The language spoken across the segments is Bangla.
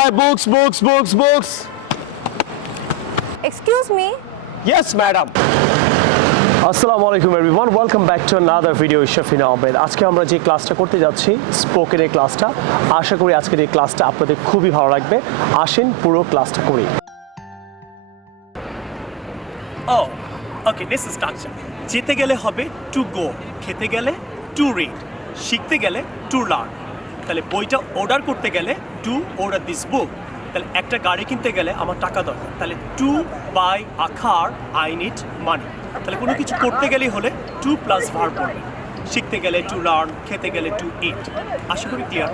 Hi, books. Excuse me? Yes, madam. আসসালামু আলাইকুম everyone, welcome back to another video Shafin Ahmed. আজকে আমরা যে ক্লাসটা করতে যাচ্ছি স্পোকেনের ক্লাসটা, আশা করি আজকের এই ক্লাসটা আপনাদের খুবই ভালো লাগবে। আসেন পুরো ক্লাসটা করি। Oh, okay, this is structure. যেতে গেলে হবে টু গো, খেতে গেলে টু রিড, শিখতে গেলে টু লার্ন। তাহলে বইটা অর্ডার করতে গেলে টু অর্ডার দিস বুক। তাহলে একটা গাড়ি কিনতে গেলে আমার টাকা দরকার, তাহলে to buy a car I need money. তাহলে কোনো কিছু করতে গেলেই হলে টু প্লাস ভার্ব পড়বে। শিখতে গেলে টু লার্ন, খেতে গেলে টু ইট। আশা করি clear.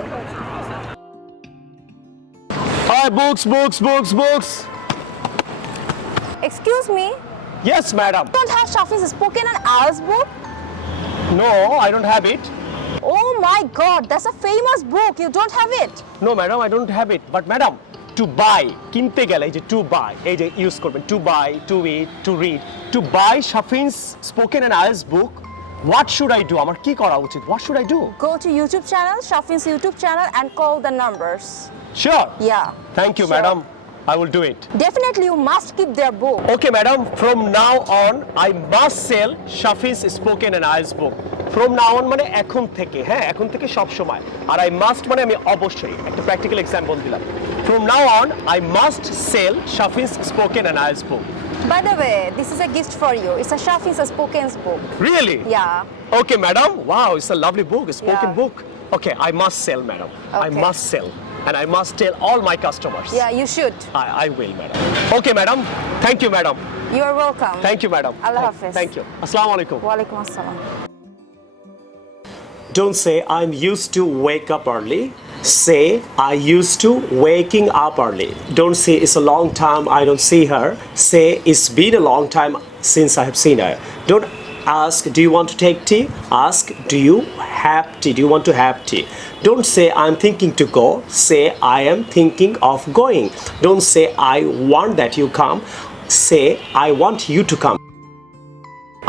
Hi, books. Excuse me? Yes, madam. You don't have Shafi's spoken and IELTS book? No, I don't have it. Oh my god, that's a famous book. You don't have it? No, madam, I don't have it. But madam, to buy, কিনতে গেলে এই যে to buy, এই যে ইউজ করবেন to buy, to eat, to read. To buy Shafin's spoken and IELTS book, what should I do? আমার কি করা উচিত? What should I do? Go to YouTube channel, Shafi's YouTube channel, and call the numbers. Sure. Yeah. Thank you, Sure. madam. I will do it. Definitely, you must keep their book. Okay, madam. From now on, I must sell Shafi's spoken and IELTS book. From now on মানে এখন থেকে, হ্যাঁ, এখন থেকে সব সময়। আর I must মানে আমি অবশ্যই একটা প্র্যাকটিক্যাল এক্সাম্পল দিলাম। From now on, I must sell Shafi's spoken and IELTS book. By the way, this is a gift for you. It's a Shafi's spoken book. Really? Yeah. Okay, madam. Wow, it's a lovely book, a spoken Yeah. book. Okay, I must sell, madam. I Okay. must sell. And I must tell all my customers. Yeah, you should. I will, madam. Okay, madam. Thank you, madam. You are welcome. Thank you, madam. Allah Hafiz. Thank you. Assalamu alaikum. Walaikum assalam. Don't say I'm used to wake up early. Say I used to waking up early. Don't say it's a long time I don't see her. Say it's been a long time since I have seen her. Don't ask do you want to take tea? Ask do you have tea? Do you want to have tea? Don't say I'm thinking to go. Say I am thinking of going. Don't say I want that you come. Say I want you to come.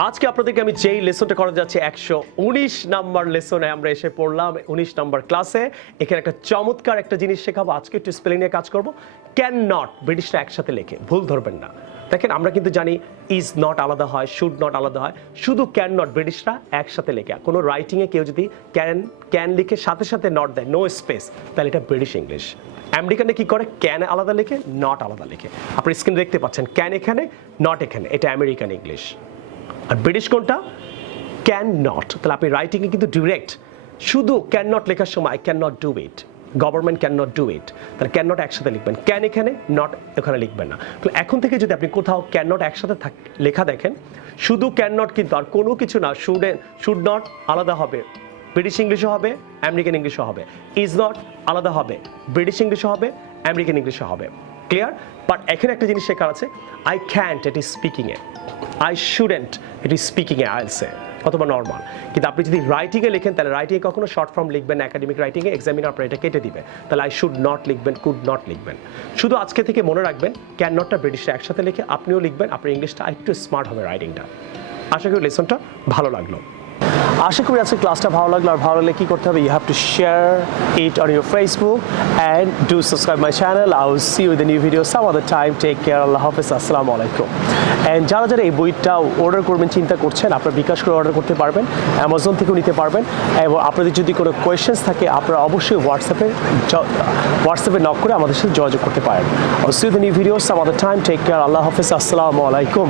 আজকে আপনাদেরকে আমি যেই লেসনটা করাতে যাচ্ছি 119 নাম্বার লেসনে আমরা এসে পড়লাম 19 নাম্বার ক্লাসে। এখানে একটা চমৎকার একটা জিনিস শেখাবো। আজকে একটু স্পেলিং নিয়ে কাজ করব। ক্যান নট ব্রিটিশরা একসাথে লেখে, ভুল ধরবেন না। দেখেন আমরা কিন্তু জানি ইজ নট আলাদা হয়, শুড নট আলাদা হয়, শুধু ক্যান নট ব্রিটিশরা একসাথে লেখে। কোনো রাইটিংয়ে কেউ যদি ক্যান লিখে সাথে সাথে নট দেয়, নো স্পেস, তাহলে এটা ব্রিটিশ ইংলিশ। আমেরিকানে কি করে, ক্যান আলাদা লেখে, নট আলাদা লেখে। আপনি স্ক্রিনে দেখতে পাচ্ছেন ক্যান এখানে, নট এখানে, এটা আমেরিকান ইংলিশ। আর ব্রিটিশ কোনটা, ক্যান নট। তাহলে আপনি রাইটিংয়ে কিন্তু ডিরেক্ট শুধু ক্যান নট লেখার সময় I can not do it, government can not do it, তাহলে ক্যান নট একসাথে লিখবেন, ক্যান এখানে, নট এখানে লিখবেন না। তাহলে এখন থেকে যদি আপনি কোথাও ক্যান নট একসাথে লেখা দেখেন, শুধু ক্যান নট কিন্তু আর কোনো কিছু না, শুড নট আলাদা হবে, ব্রিটিশ ইংলিশও হবে, আমেরিকান ইংলিশও হবে। ইজ নট আলাদা হবে, ব্রিটিশ ইংলিশও হবে, আমেরিকান ইংলিশও হবে। ক্লিয়ার? বাট এখানে একটা জিনিস শেখার আছে, আই ক্যান্ট ইট ইজ স্পিকিংয়ে, আই শুডেন্ট ইট ইজ স্পিকিংয়ে, আইএলসে অথবা নর্মাল। কিন্তু আপনি যদি রাইটিংয়ে লেখেন, তাহলে রাইটিংয়ে কখনো শর্ট ফর্ম লিখবেন না, একাডেমিক রাইটিংয়ে এক্সামিনার আপনার এটা কেটে দিবে। তাহলে আই শুড নট লিখবেন, কুড নট লিখবেন। শুধু আজকে থেকে মনে রাখবেন ক্যান নটটা ব্রিটিশরা একসাথে লিখে আপনিও লিখবেন, আপনার ইংলিশটা একটু স্মার্ট হবে রাইটিংটা। আশা করি লেসনটা ভালো লাগলো। আশা করি আজকে ক্লাসটা ভালো লাগলো। আর ভালো লাগলে কী করতে হবে, you have to share it on your Facebook and do subscribe my channel. I will see you with the new video some other time. Take care, আল্লাহ হাফেজ, আসসালামু আলাইকুম। অ্যান্ড যারা যারা এই বইটা অর্ডার করবেন চিন্তা করছেন, আপনারা বিকাশ করে অর্ডার করতে পারবেন, অ্যামাজন থেকেও নিতে পারবেন। এবং আপনাদের যদি কোনো কোয়েশ্চেন্স থাকে আপনারা অবশ্যই হোয়াটসঅ্যাপে নক করে আমাদের সাথে যোগাযোগ করতে পারেন। I will see you with the new video some other time. Take care, আল্লাহ হাফেজ, আসসালামু আলাইকুম।